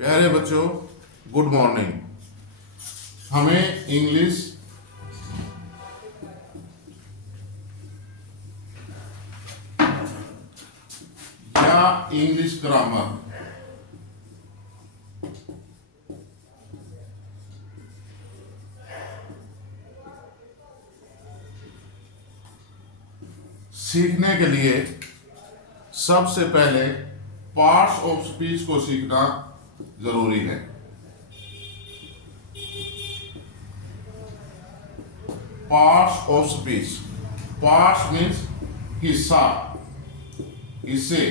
प्यारे बच्चों, good morning. हमें इंग्लिश या इंग्लिश ग्रामर सीखने के लिए सबसे पहले पार्ट्स ऑफ स्पीच को सीखना जरूरी है। Parts of speech, parts means हिस्सा, हिस्से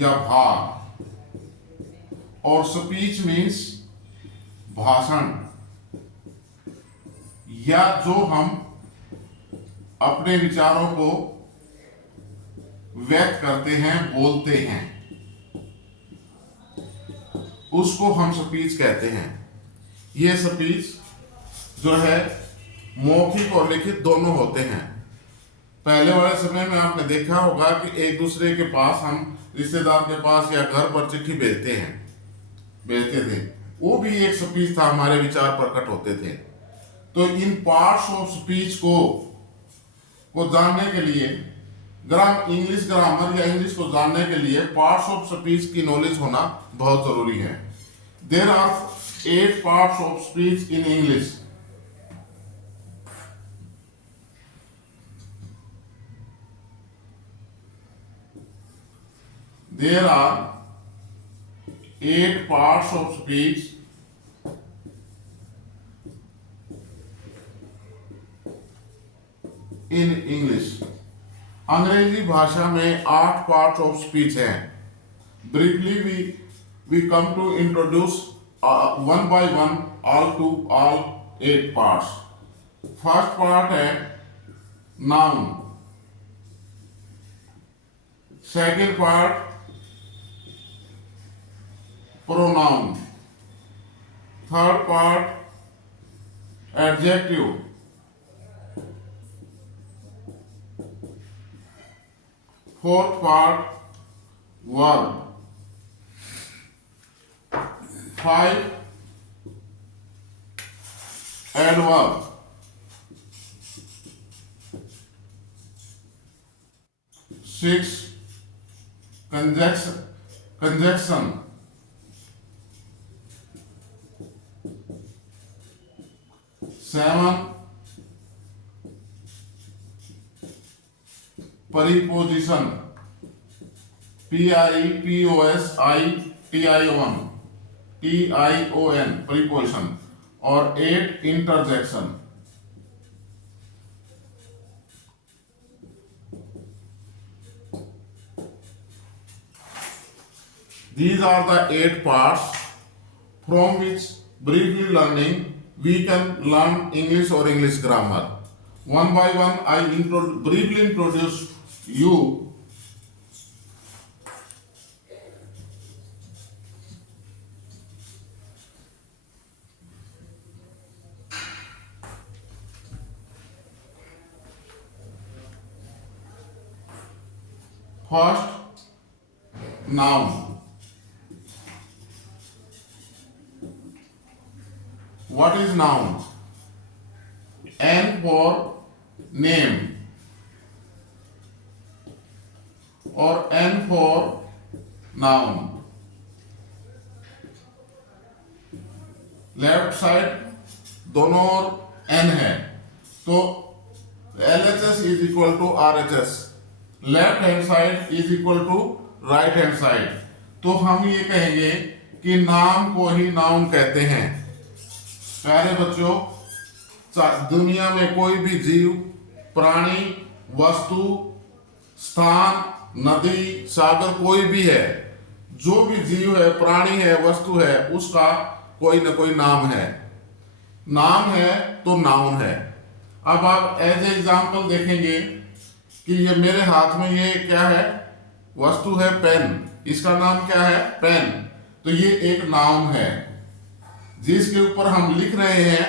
या भाग, और स्पीच मीन्स भाषण या जो हम अपने विचारों को व्यक्त करते हैं, बोलते हैं, उसको हम स्पीच कहते हैं। ये स्पीच जो है मौखिक और लिखित दोनों होते हैं। पहले वाले समय में आपने देखा होगा कि एक दूसरे के पास हम रिश्तेदार के पास या घर पर चिट्ठी भेजते थे, वो भी एक स्पीच था, हमारे विचार प्रकट होते थे। तो इन पार्ट्स ऑफ स्पीच को जानने के लिए इंग्लिश ग्रामर या इंग्लिश को जानने के लिए पार्ट्स ऑफ स्पीच की नॉलेज होना बहुत जरूरी है। There are 8 parts of speech in English. There are 8 parts of speech in English. अंग्रेजी भाषा में 8 पार्ट्स ऑफ स्पीच हैं। Briefly we come to introduce one by one all 8 parts. First part है noun. Second part pronoun. Third part adjective. Fourth part verb. 5 adverb. 6 conjunction. 7 preposition. Preposition preposition, और 8 interjection. These are the 8 parts from which briefly learning we can learn English or English grammar. One by one I briefly introduce you. First, noun. What is noun? N for name और N for noun. Left side दोनों और N है, तो LHS is equal to RHS, left hand side is equal to right hand side. तो हम ये कहेंगे कि नाम को ही नाउन कहते हैं। प्यारे बच्चों, दुनिया में कोई भी जीव, प्राणी, वस्तु, स्थान, नदी, सागर कोई भी है, जो भी जीव है, प्राणी है, वस्तु है, उसका कोई ना कोई नाम है। नाम है तो नाउन है। अब आप एज एग्जाम्पल देखेंगे कि ये मेरे हाथ में ये क्या है, वस्तु है पेन, इसका नाम क्या है, पेन। तो ये एक नाउन है जिसके ऊपर हम लिख रहे हैं।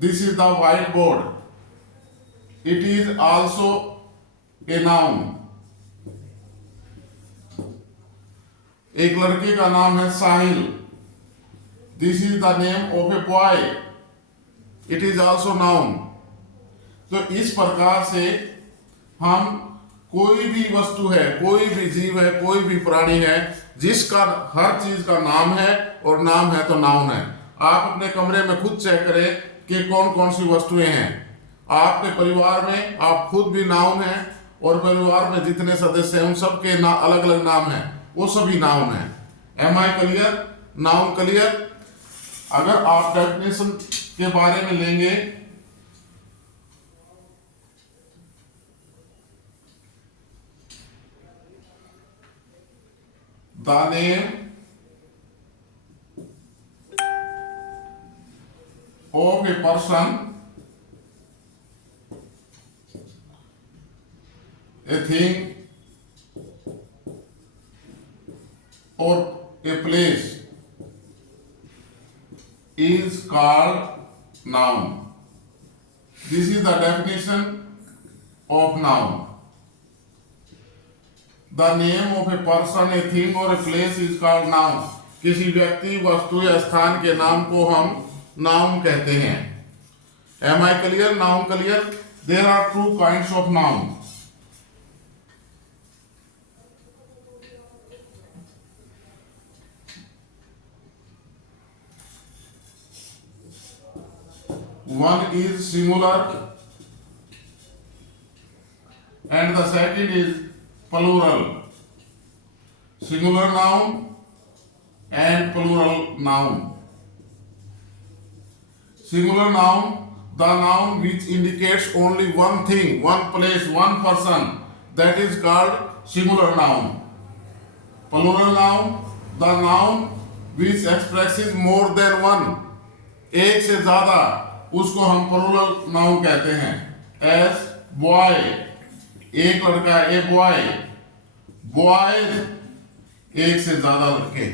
This is the whiteboard, it is also a noun. एक लड़के का नाम है Sahil, this is the name of a boy, it is also noun. तो इस प्रकार से हम कोई भी वस्तु है, कोई भी जीव है, कोई भी प्राणी है, जिसका हर चीज का नाम है और नाम है तो नाउन है। आप अपने कमरे में खुद चेक करें कि कौन कौन सी वस्तुएं हैं। आपके परिवार में आप खुद भी नाउन हैं और परिवार में जितने सदस्य हैं उन सबके अलग अलग नाम हैं, वो सभी नाउन हैं। Am I clear? Noun clear? अगर आप डेफिनेशन के बारे में लेंगे, the name of a person, a thing or a place is called noun. This is the definition of noun. The name of a person, a thing or a place is called noun. किसी व्यक्ति, वस्तु या स्थान के नाम को हम noun कहते हैं। Am I clear? Noun clear? There are two kinds of noun. One is singular and the second is plural. Singular noun and plural noun. Singular noun, the noun which indicates only one thing, one place, one person, that is called singular noun. Plural noun, the noun which expresses more than one, एक से ज्यादा, उसको हम plural noun कहते हैं। S boy, एक लड़का, a boy, boys, एक से ज्यादा लड़के।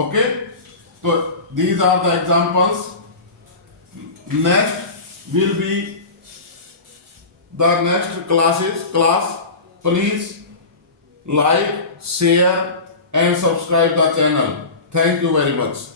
ओके, तो these are the examples. Next will be the next class. Please like, share and subscribe the channel. Thank you very much.